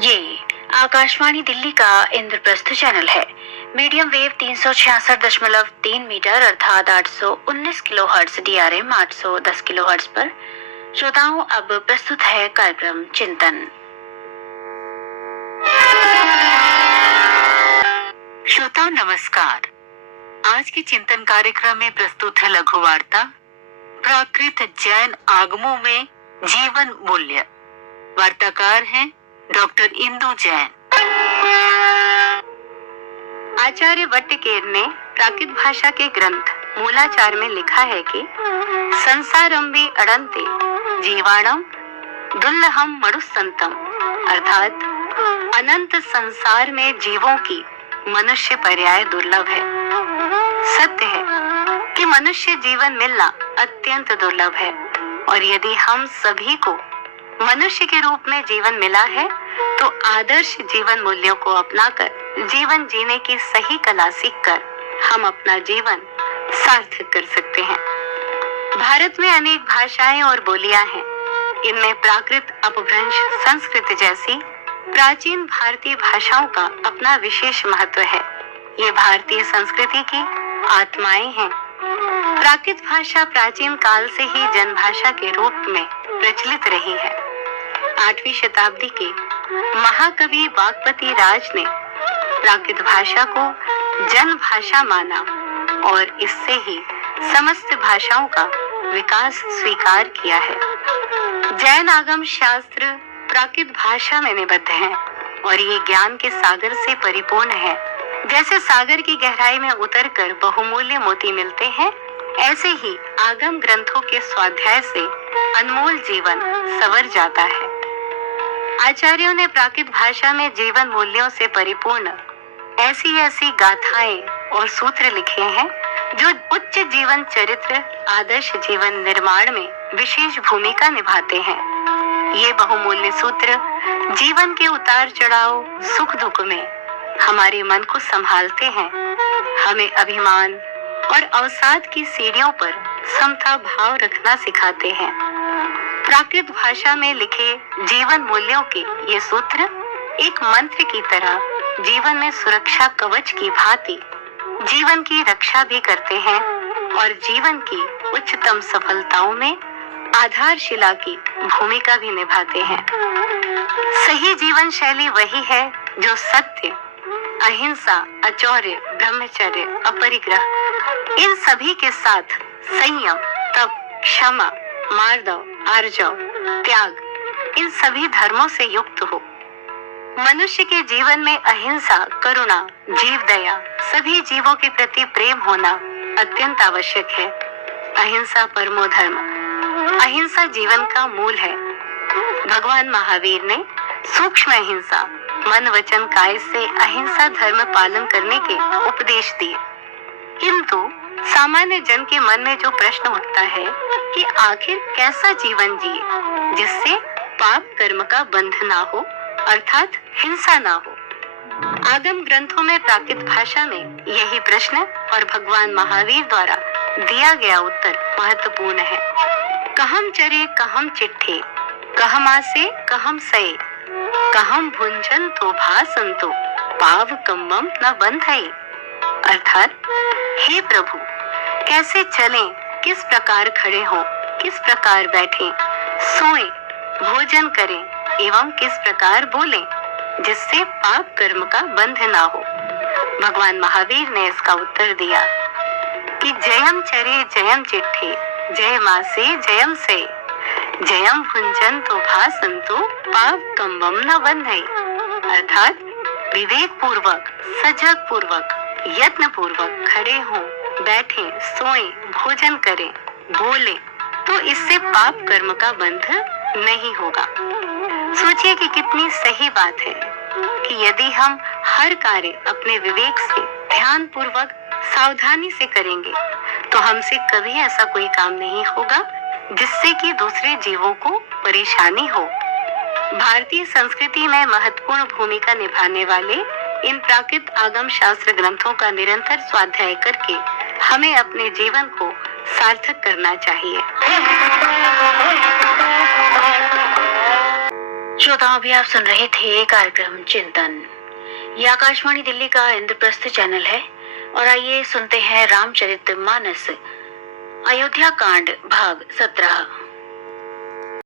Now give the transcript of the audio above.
ये आकाशवाणी दिल्ली का इंद्रप्रस्थ चैनल है। मीडियम वेव 366.3 मीटर अर्थात 819 किलोहर्ट्ज DRM 810 किलोहर्ट्ज पर। श्रोताओं, अब प्रस्तुत है कार्यक्रम चिंतन। श्रोताओं नमस्कार। आज के चिंतन कार्यक्रम में प्रस्तुत है लघु वार्ता प्राकृत जैन आगमों में जीवन मूल्य। वार्ताकार हैं डॉक्टर इंदु जैन। आचार्य वट्टकेर ने प्राकृत भाषा के ग्रंथ मूलाचार में लिखा है कि संसारंबी अड़ंते जीवाणम दुर्लभम मनुस्संतम, अर्थात अनंत संसार में जीवों की मनुष्य पर्याय दुर्लभ है। सत्य है कि मनुष्य जीवन मिलना अत्यंत दुर्लभ है, और यदि हम सभी को मनुष्य के रूप में जीवन मिला है तो आदर्श जीवन मूल्यों को अपनाकर जीवन जीने की सही कला सीखकर हम अपना जीवन सार्थक कर सकते हैं। भारत में अनेक भाषाएं और बोलियां हैं। इनमें प्राकृत, अपभ्रंश, संस्कृत जैसी प्राचीन भारतीय भाषाओं का अपना विशेष महत्व है। ये भारतीय संस्कृति की आत्माएं हैं। प्राकृत भाषा प्राचीन काल से ही जनभाषा के रूप में प्रचलित रही है। 8वीं शताब्दी के महाकवि वाग्भटी राज ने प्राकृत भाषा को जन भाषा माना और इससे ही समस्त भाषाओं का विकास स्वीकार किया है। जैन आगम शास्त्र प्राकृत भाषा में निबद्ध हैं और ये ज्ञान के सागर से परिपूर्ण है। जैसे सागर की गहराई में उतरकर बहुमूल्य मोती मिलते हैं, ऐसे ही आगम ग्रंथों के स्वाध्याय से अनमोल जीवन संवर जाता है। आचार्यों ने प्राकृत भाषा में जीवन मूल्यों से परिपूर्ण ऐसी ऐसी गाथाएं और सूत्र लिखे हैं जो उच्च जीवन चरित्र, आदर्श जीवन निर्माण में विशेष भूमिका निभाते हैं। ये बहुमूल्य सूत्र जीवन के उतार चढ़ाव, सुख दुख में हमारे मन को संभालते हैं, हमें अभिमान और अवसाद की सीढ़ियों पर समता भाव रखना सिखाते हैं। प्राकृत भाषा में लिखे जीवन मूल्यों के ये सूत्र एक मंत्र की तरह जीवन में सुरक्षा कवच की भांति जीवन की रक्षा भी करते हैं और जीवन की उच्चतम सफलताओं में आधारशिला की भूमिका भी निभाते हैं। सही जीवन शैली वही है जो सत्य, अहिंसा, अचौर्य, ब्रह्मचर्य, अपरिग्रह इन सभी के साथ संयम, तप, क्षमा, मार्दव, आर्जव, त्याग इन सभी धर्मों से युक्त हो। मनुष्य के जीवन में अहिंसा, करुणा, जीव दया, सभी जीवों के प्रति प्रेम होना अत्यंत आवश्यक है। अहिंसा परमो धर्म। अहिंसा जीवन का मूल है। भगवान महावीर ने सूक्ष्म अहिंसा, मन वचन काय से अहिंसा धर्म पालन करने के उपदेश दिए। किंतु सामान्य जन के मन में जो प्रश्न उठता है कि आखिर कैसा जीवन जिए जिससे पाप कर्म का बंध ना हो, अर्थात हिंसा ना हो। आगम ग्रंथों में प्राकृत भाषा में यही प्रश्न और भगवान महावीर द्वारा दिया गया उत्तर महत्वपूर्ण है। कहम चरे कहम चिट्ठे, कहम आसे कहम सये, कहम भुंजन तो भासंतो, पाव कम्मम न बंधये। अर्थात हे प्रभु, कैसे चलें, किस प्रकार खड़े हों, किस प्रकार बैठें, सोएं, भोजन करें एवं किस प्रकार बोलें जिससे पाप कर्म का बंध ना हो। भगवान महावीर ने इसका उत्तर दिया कि जयम चरे जयम चिट्ठे, जय मासे जयम से, जयम भुंजन तो भासंतो, पाप कम्बम न बंधये। अर्थात विवेक पूर्वक, सजग पूर्वक, यत्न पूर्वक खड़े हों, बैठें, सोएं, भोजन करें, बोलें तो इससे पाप कर्म का बंध नहीं होगा। सोचिए कि कितनी सही बात है कि यदि हम हर कार्य अपने विवेक से ध्यान पूर्वक सावधानी से करेंगे तो हमसे कभी ऐसा कोई काम नहीं होगा जिससे कि दूसरे जीवों को परेशानी हो। भारतीय संस्कृति में महत्वपूर्ण भूमिका निभाने वाले इन प्राकृत आगम शास्त्र ग्रंथों का निरंतर स्वाध्याय करके हमें अपने जीवन को सार्थक करना चाहिए। श्रोताओं, अभी आप सुन रहे थे कार्यक्रम चिंतन। ये आकाशवाणी दिल्ली का इंद्रप्रस्थ चैनल है और आइए सुनते हैं रामचरितमानस अयोध्या कांड भाग 17।